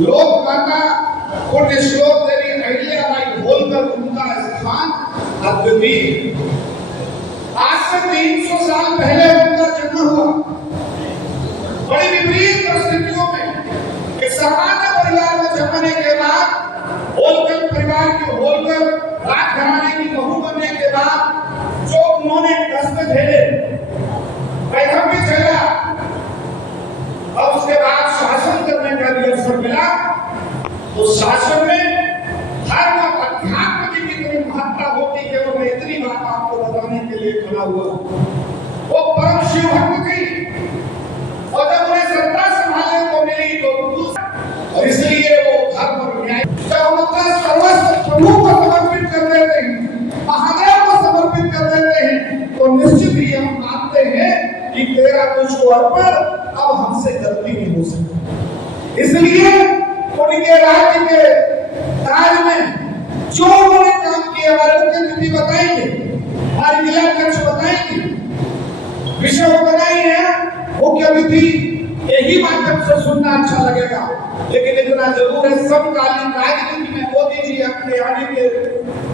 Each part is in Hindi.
लोक माता पुण्य श्लोक देवी अहिल्याबाई होलकर उनका स्थान अद्वितीय। आज से 300 साल पहले उनका जन्म हुआ। बड़ी विपरीत परिस्थितियों में एक सामान्य परिवार में जन्मने के बाद, होलकर परिवार के होलकर राजघराने की बहू बनने के बाद जो उन्होंने कष्ट झेले, वैधव्य झेला, और उसके बाद शासन करने का भी अवसर मिला, तो शासन में धर्म और अध्यात्म की कितनी महत्ता होती है वो मैं इतनी बात आपको बताने के लिए खड़ा हुआ। वो परम शिव भक्त थी और जब उन्हें सत्ता संभालने को मिली तो और इसलिए वो धर्म और न्याय, जब हम अपना सर्वस्व प्रभु को समर्पित कर देते हैं, महादेव को समर्पित कर देते हैं, तो निश्चित ही हम मानते हैं कि तेरा तुझको अर्पण, अब हमसे गलती नहीं हो सकती। इसलिए उनके राज्य के काल में जो उन्होंने काम किया, हमारे मुख्यमंत्री बताएंगे, हमारे जिला अध्यक्ष बताएंगे, विषय बताई है, मुख्यमंत्री यही माध्यम से सुनना अच्छा लगेगा। लेकिन इतना जरूर है, समकालीन राजनीति में मोदी जी अपने आने के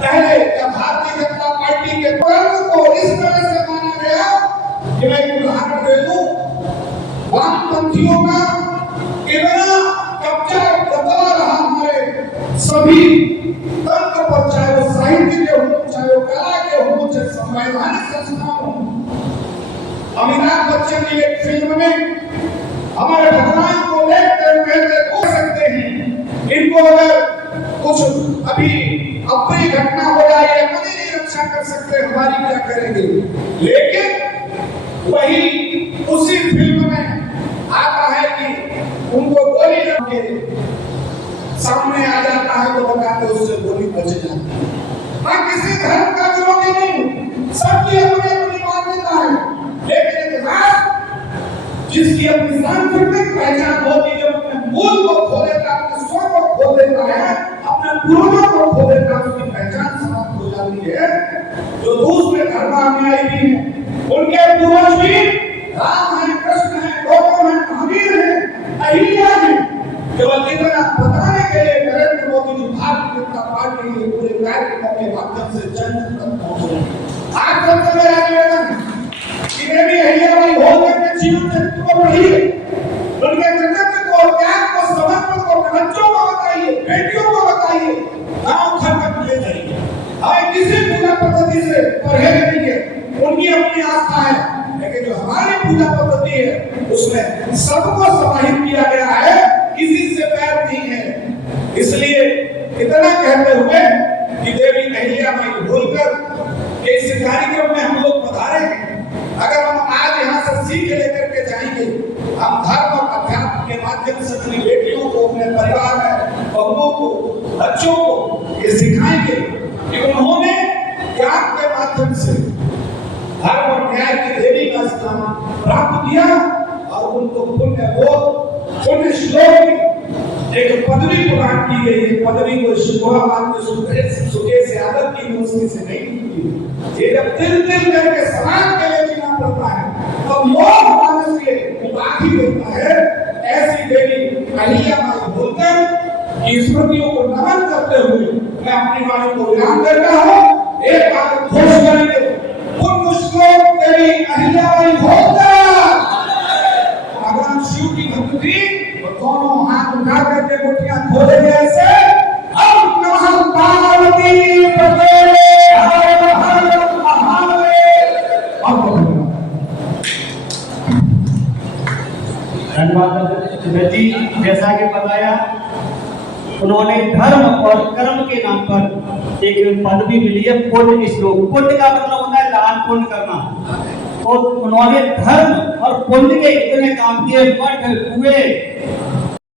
पहले या भारतीय जनता पार्टी के पर्व को इस तरह से माना गया कि मैं एक उदाहरण दे दूं, वामपंथियों का इतना कब्जा दबा रहा हमारे सभी तंत्र पर, चाहे वो साहित्य के हो, चाहे वो कला के हो, चाहे संवैधानिक संस्थान हो। अमिताभ बच्चन की एक फिल्म में हमारे भगवान को देखते हो सकते हैं, इनको अगर कुछ अभी अप्रिय घटना हो जाए, अपनी नहीं रक्षा कर सकते, हमारी क्या करेंगे। लेकिन वही उसी फिल्म में आता है कि उनको गोली लग के सामने आ जाता है तो बताते उससे गोली बच जाती है। मैं किसी धर्म का विरोधी नहीं हूँ, सबकी अपनी अपनी मान्यता है, लेकिन इतिहास जिसकी अपनी सांस्कृतिक पहचान होती है, जब अपने मूल को खो देता है, अपने स्वर को खो देता है, अपने पूर्वजों को खो देता है, उसकी पहचान समाप्त हो जाती है। जो दूसरे धर्मानुयायी भी हैं, उनके पूर्वज भी राम है, कृष्ण है, गौतम है, महावीर है, अहिल्या है, केवल इतना बताने के लिए नरेंद्र मोदी जी भारतीय जनता पार्टी के पूरे कार्यक्रमों के माध्यम से जन तक पहुंचे। आज सबसे मेरा निवेदन है कि देवी अहिल्याबाई होलकर के जीवन चरित्र को पढ़िए, उनके कृतित्व को, त्याग को, समर्पण को बच्चों को बताइए, बेटियों को बताइए, गांव घर तक ले जाइए। हमें किसी पूजा पद्धति से परहेज नहीं है, उनकी अपनी आस्था है, लेकिन जो हमारी पूजा पद्धति है उसमें सबको समाहित किया गया है, किसी से बैर नहीं है। इसलिए इतना कहते हुए कि देवी अहिल्याबाई होलकर के इस कार्यक्रम में हम लोग पधारे हैं, अगर हम आज यहाँ से सीख लेकर के जाएंगे, हम धर्म और अध्यात्म के माध्यम से अपनी बेटियों को, अपने परिवार में बहुओं को, बच्चों को ये सिखाएंगे कि उन्होंने ज्ञान के माध्यम से धर्म और न्याय की देवी का स्थान प्राप्त किया और उनको पुण्य श्लोक एक पदवी प्रदान की गई है। पदवी को सुकेश यादव की मुश्किल से नहीं मिली। ये जब तिल करके समाज के लिए जीना पड़ता है तो लोग मानस के उपाधि देता है। ऐसी देवी अहिल्याबाई होलकर की स्मृतियों को नमन करते हुए मैं अपनी वाणी को विराम देता हूँ। एक बात घोष करेंगे, पुण्य श्लोक देवी अहिल्याबाई होलकर। भगवान शिव की भक्त थी, दोनों हाथ उठा करके मुट्ठियां खोलेंगे ऐसे, ओम नमः पार्वती पते हर हर महादेव। धन्यवाद जी। जैसा कि बताया, उन्होंने धर्म और कर्म के नाम पर एक पदवी मिली है, पुण्य श्लोक। पुण्य का मतलब होता है दान पुण्य करना। तो उन्होंने धर्म और पुण्य के इतने काम किए, मठ, कुएं,